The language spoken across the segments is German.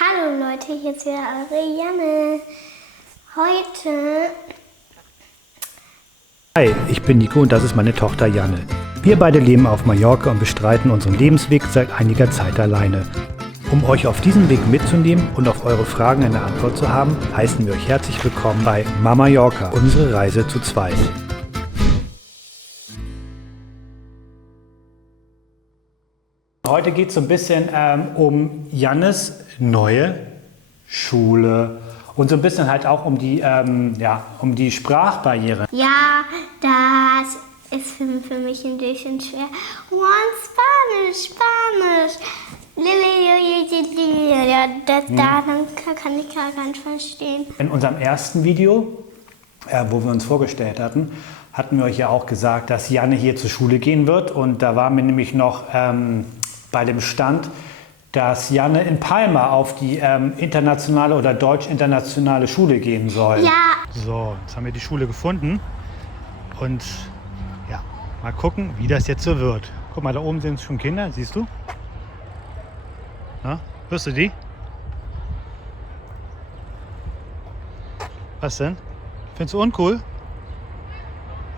Hallo Leute, hier ist wieder eure Janne. Heute... Hi, ich bin Nico und das ist meine Tochter Janne. Wir beide leben auf Mallorca und bestreiten unseren Lebensweg seit einiger Zeit alleine. Um euch auf diesem Weg mitzunehmen und auf eure Fragen eine Antwort zu haben, heißen wir euch herzlich willkommen bei Mama Mallorca, unsere Reise zu zweit. Heute geht es so ein bisschen um Jannes neue Schule und so ein bisschen halt auch um die Sprachbarriere. Ja, das ist für mich ein bisschen schwer. Spanisch. Ja, dann kann ich gar nicht verstehen. In unserem ersten Video, wo wir uns vorgestellt hatten, hatten wir euch ja auch gesagt, dass Janne hier zur Schule gehen wird. Und da waren wir nämlich noch bei dem Stand, dass Janne in Palma auf die internationale oder deutsch-internationale Schule gehen soll. Ja. So, jetzt haben wir die Schule gefunden. Und ja, mal gucken, wie das jetzt so wird. Guck mal, da oben sind schon Kinder, siehst du? Na, hörst du die? Was denn? Findest du uncool?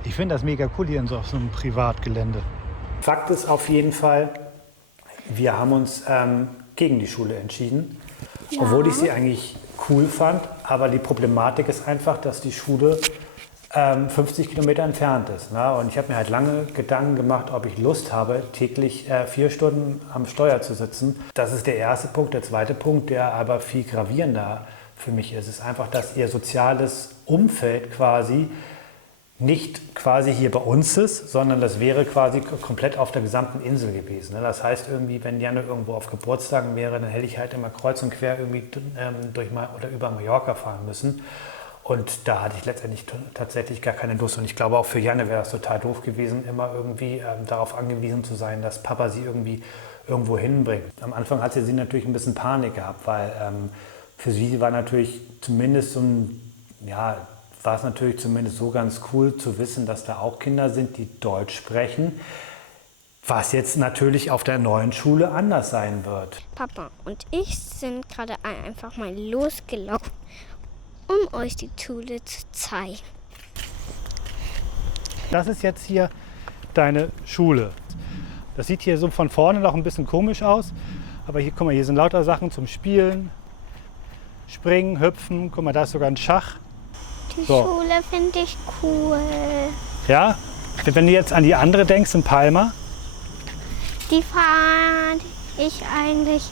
Ich finde das mega cool hier auf so einem Privatgelände. Fakt ist auf jeden Fall, wir haben uns gegen die Schule entschieden, Ja. obwohl ich sie eigentlich cool fand. Aber die Problematik ist einfach, dass die Schule 50 Kilometer entfernt ist. Ne? Und ich habe mir halt lange Gedanken gemacht, ob ich Lust habe, täglich 4 Stunden am Steuer zu sitzen. Das ist der erste Punkt. Der zweite Punkt, der aber viel gravierender für mich ist einfach, dass ihr soziales Umfeld quasi nicht quasi hier bei uns ist, sondern das wäre quasi komplett auf der gesamten Insel gewesen. Ne? Das heißt irgendwie, wenn Janne irgendwo auf Geburtstagen wäre, dann hätte ich halt immer kreuz und quer irgendwie über Mallorca fahren müssen. Und da hatte ich letztendlich tatsächlich gar keine Lust. Und ich glaube, auch für Janne wäre das total doof gewesen, immer irgendwie darauf angewiesen zu sein, dass Papa sie irgendwie irgendwo hinbringt. Am Anfang hatte sie natürlich ein bisschen Panik gehabt, weil für sie war natürlich zumindest war es natürlich zumindest so ganz cool zu wissen, dass da auch Kinder sind, die Deutsch sprechen, was jetzt natürlich auf der neuen Schule anders sein wird. Papa und ich sind gerade einfach mal losgelaufen, um euch die Schule zu zeigen. Das ist jetzt hier deine Schule. Das sieht hier so von vorne noch ein bisschen komisch aus, aber hier, guck mal, hier sind lauter Sachen zum Spielen, Springen, Hüpfen, guck mal, da ist sogar ein Schach. Die Schule finde ich cool. Ja, wenn du jetzt an die andere denkst, in Palma. Die fand ich eigentlich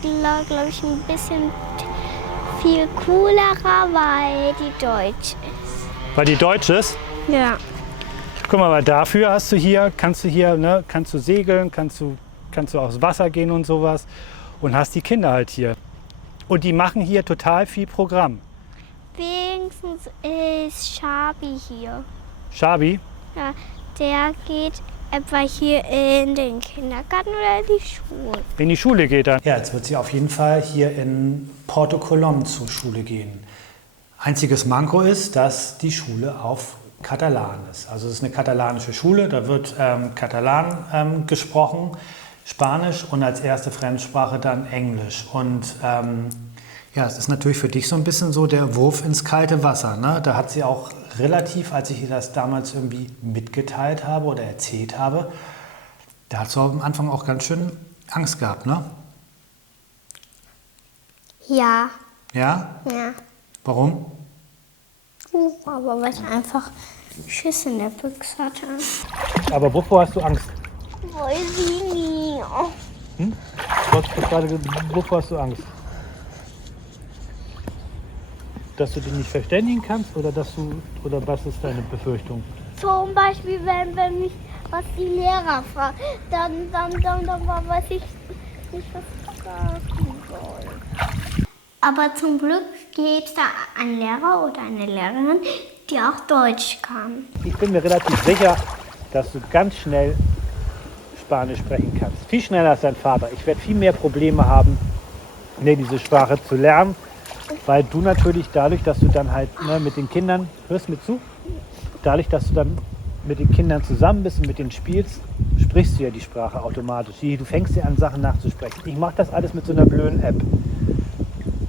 glaube ich, ein bisschen viel coolerer, weil die deutsch ist. Weil die deutsch ist? Ja. Guck mal, weil dafür kannst du segeln, kannst du aufs Wasser gehen und sowas und hast die Kinder halt hier. Und die machen hier total viel Programm. Wenigstens ist Schabi hier. Schabi? Ja, der geht etwa hier in den Kindergarten oder in die Schule. In die Schule geht er. Ja, jetzt wird sie auf jeden Fall hier in Porto Colom zur Schule gehen. Einziges Manko ist, dass die Schule auf Katalan ist. Also es ist eine katalanische Schule, da wird Katalan gesprochen, Spanisch und als erste Fremdsprache dann Englisch. Und ja, es ist natürlich für dich so ein bisschen so der Wurf ins kalte Wasser. Ne? Da hat sie auch relativ, als ich ihr das damals irgendwie mitgeteilt habe oder erzählt habe, da hat sie am Anfang auch ganz schön Angst gehabt, ne? Ja. Ja? Ja. Warum? Aber weil ich einfach Schiss in der Büchse hatte. Aber wovor hast du Angst? Weiß ich nie. Wovor hast du Angst? Dass du dich nicht verständigen kannst oder was ist deine Befürchtung? Zum Beispiel, wenn mich was die Lehrer fragen, dann weiß ich nicht, was ich sagen soll. Aber zum Glück gibt es da einen Lehrer oder eine Lehrerin, die auch Deutsch kann. Ich bin mir relativ sicher, dass du ganz schnell Spanisch sprechen kannst. Viel schneller als dein Vater. Ich werde viel mehr Probleme haben, diese Sprache zu lernen, weil du natürlich dadurch, dass du dann halt mit den Kindern, hörst du mir zu? Dadurch, dass du dann mit den Kindern zusammen bist und mit denen spielst, sprichst du ja die Sprache automatisch. Du fängst ja an, Sachen nachzusprechen. Ich mache das alles mit so einer blöden App.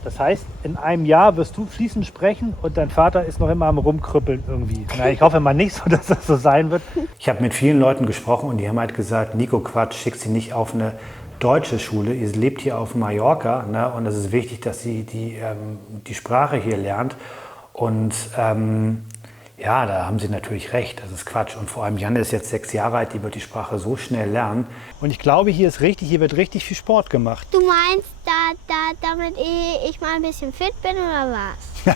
Das heißt, in einem Jahr wirst du fließend sprechen und dein Vater ist noch immer am Rumkrüppeln irgendwie. Na, ich hoffe mal nicht so, dass das so sein wird. Ich habe mit vielen Leuten gesprochen und die haben halt gesagt, Nico, Quatsch, schick sie nicht auf eine deutsche Schule. Ihr lebt hier auf Mallorca, ne? Und es ist wichtig, dass sie die Sprache hier lernt. Und ja, da haben sie natürlich recht, das ist Quatsch. Und vor allem Janne ist jetzt 6 Jahre alt, die wird die Sprache so schnell lernen. Und ich glaube, hier wird richtig viel Sport gemacht. Du meinst, damit ich mal ein bisschen fit bin oder was?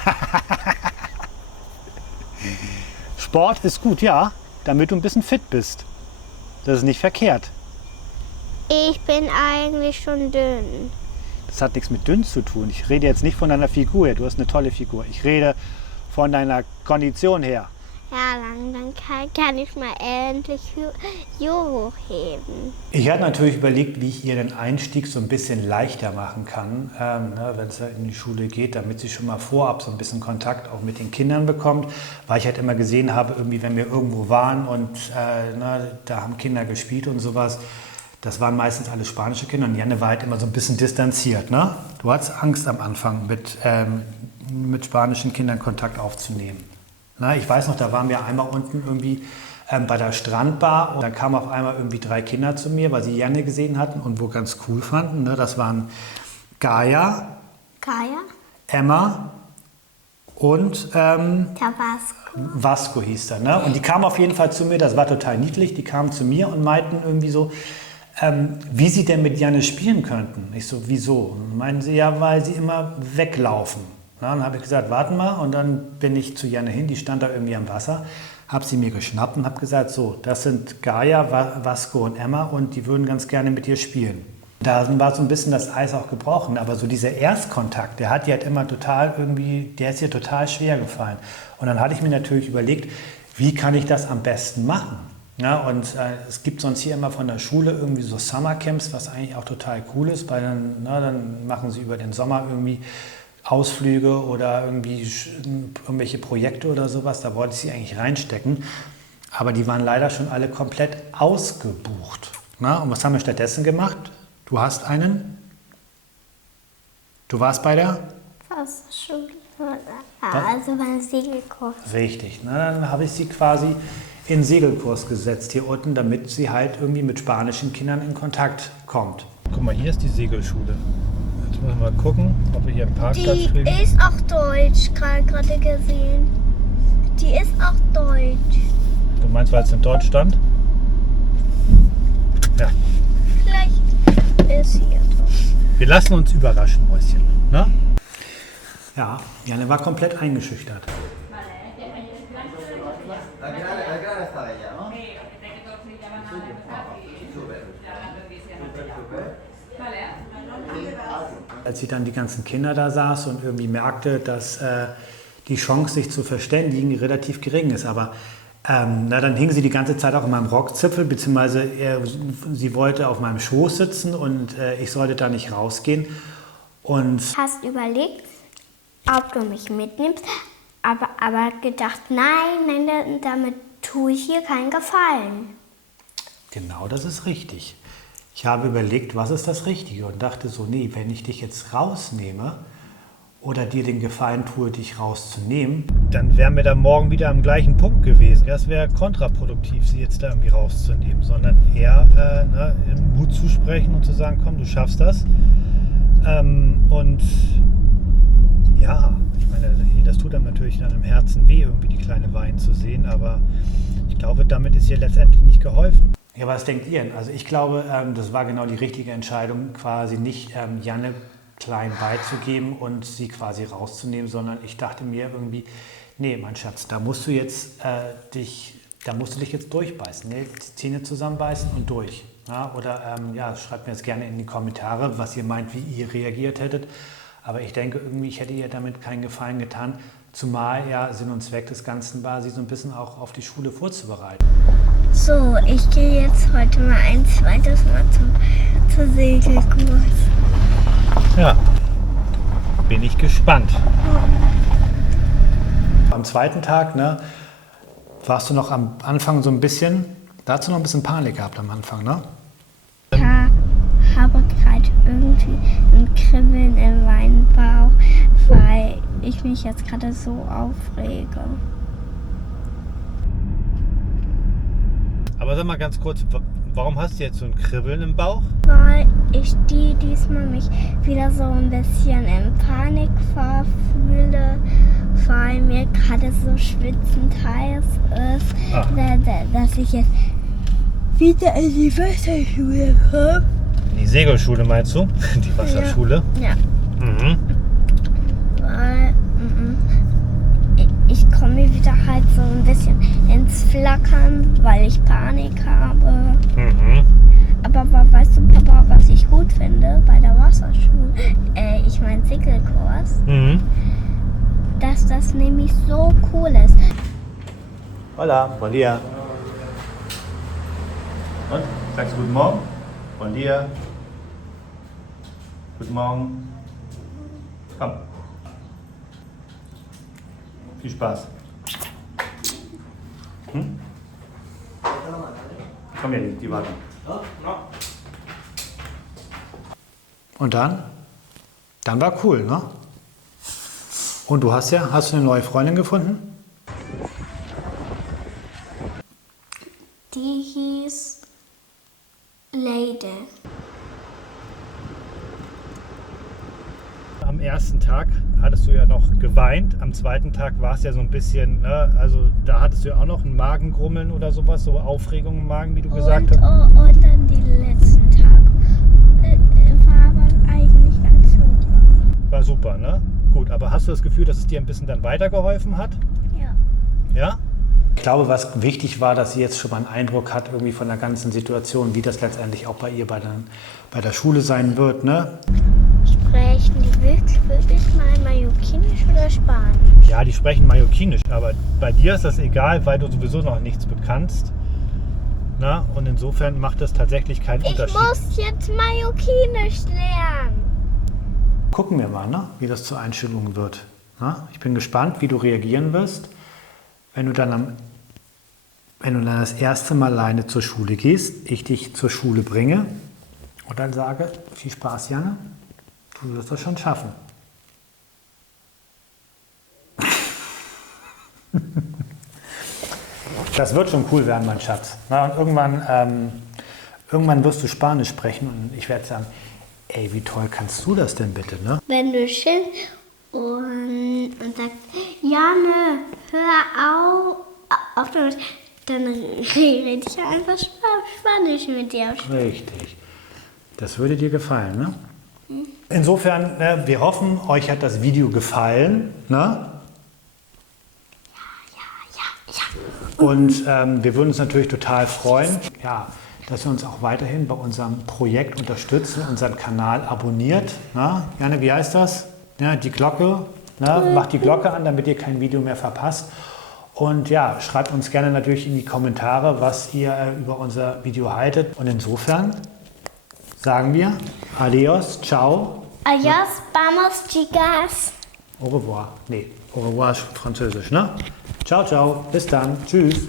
Sport ist gut, ja, damit du ein bisschen fit bist. Das ist nicht verkehrt. Ich bin eigentlich schon dünn. Das hat nichts mit dünn zu tun. Ich rede jetzt nicht von deiner Figur her, du hast eine tolle Figur. Ich rede von deiner Kondition her. Ja, dann kann ich mal endlich Jo hochheben. Ich hatte natürlich überlegt, wie ich ihr den Einstieg so ein bisschen leichter machen kann, wenn es in die Schule geht, damit sie schon mal vorab so ein bisschen Kontakt auch mit den Kindern bekommt. Weil ich halt immer gesehen habe, irgendwie, wenn wir irgendwo waren und da haben Kinder gespielt und sowas, das waren meistens alle spanische Kinder und Janne war halt immer so ein bisschen distanziert. Ne? Du hattest Angst am Anfang, mit spanischen Kindern Kontakt aufzunehmen. Na, ich weiß noch, da waren wir einmal unten irgendwie bei der Strandbar und dann kamen auf einmal irgendwie 3 Kinder zu mir, weil sie Janne gesehen hatten und wo ganz cool fanden. Ne? Das waren Gaia, Emma und Vasco hieß er. Ne? Und die kamen auf jeden Fall zu mir, das war total niedlich, die kamen zu mir und meinten irgendwie so, wie sie denn mit Janne spielen könnten. Ich so, wieso? Und meinen sie, ja, weil sie immer weglaufen. Na, dann habe ich gesagt, warten mal, und dann bin ich zu Janne hin, die stand da irgendwie am Wasser, habe sie mir geschnappt und habe gesagt, so, das sind Gaia, Vasco und Emma und die würden ganz gerne mit dir spielen. Da war so ein bisschen das Eis auch gebrochen, aber so dieser Erstkontakt, der ist ihr total schwer gefallen. Und dann hatte ich mir natürlich überlegt, wie kann ich das am besten machen? Ja, und es gibt sonst hier immer von der Schule irgendwie so Summercamps, was eigentlich auch total cool ist, weil dann machen sie über den Sommer irgendwie Ausflüge oder irgendwelche Projekte oder sowas, da wollte ich sie eigentlich reinstecken. Aber die waren leider schon alle komplett ausgebucht. Na, und was haben wir stattdessen gemacht? Du warst bei der? Schule. Also beim Segelkurs. Richtig. Na, dann habe ich sie quasi in den Segelkurs gesetzt hier unten, damit sie halt irgendwie mit spanischen Kindern in Kontakt kommt. Guck mal, hier ist die Segelschule. Jetzt müssen wir mal gucken, ob wir hier einen Parkplatz kriegen. Die ist auch deutsch, gerade gesehen. Die ist auch deutsch. Du meinst, weil es in Deutsch stand? Ja. Vielleicht ist hier deutsch. Wir lassen uns überraschen, Mäuschen. Ne? Ja, Janne war komplett eingeschüchtert. Als sie dann die ganzen Kinder da saß und irgendwie merkte, dass die Chance, sich zu verständigen, relativ gering ist. Aber dann hing sie die ganze Zeit auch in meinem Rockzipfel, beziehungsweise sie wollte auf meinem Schoß sitzen und ich sollte da nicht rausgehen. Und Hast überlegt, ob du mich mitnimmst, aber gedacht, nein, damit tue ich hier keinen Gefallen. Genau, das ist richtig. Ich habe überlegt, was ist das Richtige und dachte so, nee, wenn ich dich jetzt rausnehme oder dir den Gefallen tue, dich rauszunehmen, dann wären wir da morgen wieder am gleichen Punkt gewesen. Das wäre kontraproduktiv, sie jetzt da irgendwie rauszunehmen, sondern eher Mut zu sprechen und zu sagen, komm, du schaffst das. Und ja, ich meine, das tut einem natürlich dann im Herzen weh, irgendwie die kleine weinen zu sehen, aber ich glaube, damit ist ihr letztendlich nicht geholfen. Ja, was denkt ihr? Also ich glaube, das war genau die richtige Entscheidung, quasi nicht Janne klein beizugeben und sie quasi rauszunehmen, sondern ich dachte mir irgendwie, nee, mein Schatz, da musst du dich jetzt durchbeißen, ne? Die Zähne zusammenbeißen und durch. Ja? Oder schreibt mir jetzt gerne in die Kommentare, was ihr meint, wie ihr reagiert hättet. Aber ich denke irgendwie, ich hätte ihr damit keinen Gefallen getan, zumal ja Sinn und Zweck des Ganzen war, sie so ein bisschen auch auf die Schule vorzubereiten. So, ich gehe jetzt heute mal ein zweites Mal zum Segelkurs. Ja, bin ich gespannt. Am zweiten Tag, warst du noch am Anfang so ein bisschen Da hast du noch ein bisschen Panik gehabt am Anfang, ne? Ich habe gerade irgendwie ein Kribbeln in meinem Bauch, weil ich mich jetzt gerade so aufrege. Aber sag mal ganz kurz, warum hast du jetzt so ein Kribbeln im Bauch? Weil ich diesmal mich wieder so ein bisschen in Panik verfühle, weil mir gerade so schwitzend heiß ist, dass ich jetzt wieder in die Wasserschule komme. Die Segelschule meinst du? Die Wasserschule? Ja. Mhm. Weil ich komme wieder halt so ein bisschen ins Flackern, weil ich Panik habe. Mhm. Aber weißt du, Papa, was ich gut finde bei der Wasserschule? Ich mein Segelkurs, Mhm. dass das nämlich so cool ist. Hola, buen dia. Und? Sagst du guten Morgen? Buen dia. Guten Morgen. Komm. Viel Spaß. Hm? Komm her, die warten. Und dann? Dann war cool, ne? Und du hast eine neue Freundin gefunden? Die hieß Lady. Am ersten Tag hattest du ja noch geweint, am zweiten Tag war es ja so ein bisschen, ne, also da hattest du ja auch noch ein Magengrummeln oder sowas, so Aufregung im Magen, wie du gesagt hast. Und dann die letzten Tage war aber eigentlich ganz super. War super, ne? Gut, aber hast du das Gefühl, dass es dir ein bisschen dann weitergeholfen hat? Ja. Ja? Ich glaube, was wichtig war, dass sie jetzt schon mal einen Eindruck hat irgendwie von der ganzen Situation, wie das letztendlich auch bei ihr bei der Schule sein wird, ne? Sprechen die wirklich mal Mallorquinisch oder Spanisch? Ja, die sprechen Mallorquinisch, aber bei dir ist das egal, weil du sowieso noch nichts bekannst. Na? Und insofern macht das tatsächlich keinen Unterschied. Ich muss jetzt Mallorquinisch lernen. Gucken wir mal, ne? Wie das zur Einstellung wird. Na? Ich bin gespannt, wie du reagieren wirst, wenn du dann das erste Mal alleine zur Schule gehst, ich dich zur Schule bringe und dann sage, viel Spaß, Janne, du wirst das schon schaffen. Das wird schon cool werden, mein Schatz. Na, und irgendwann wirst du Spanisch sprechen und ich werde sagen, ey, wie toll kannst du das denn bitte, ne? Wenn du schön und sagst, Janne, hör auf damit, dann rede ich einfach Spanisch mit dir. Richtig. Das würde dir gefallen, ne? Insofern, wir hoffen, euch hat das Video gefallen, ne? Ja. Und wir würden uns natürlich total freuen, ja, dass ihr uns auch weiterhin bei unserem Projekt unterstützen, unseren Kanal abonniert. Na? Janne, wie heißt das? Ja, die Glocke. Na? Macht die Glocke an, damit ihr kein Video mehr verpasst. Und ja, schreibt uns gerne natürlich in die Kommentare, was ihr über unser Video haltet. Und insofern sagen wir Adios, ciao. Adios, vamos, chicas. Au revoir. Nee, au revoir ist Französisch, ne? Ciao, ciao. Bis dann. Tschüss.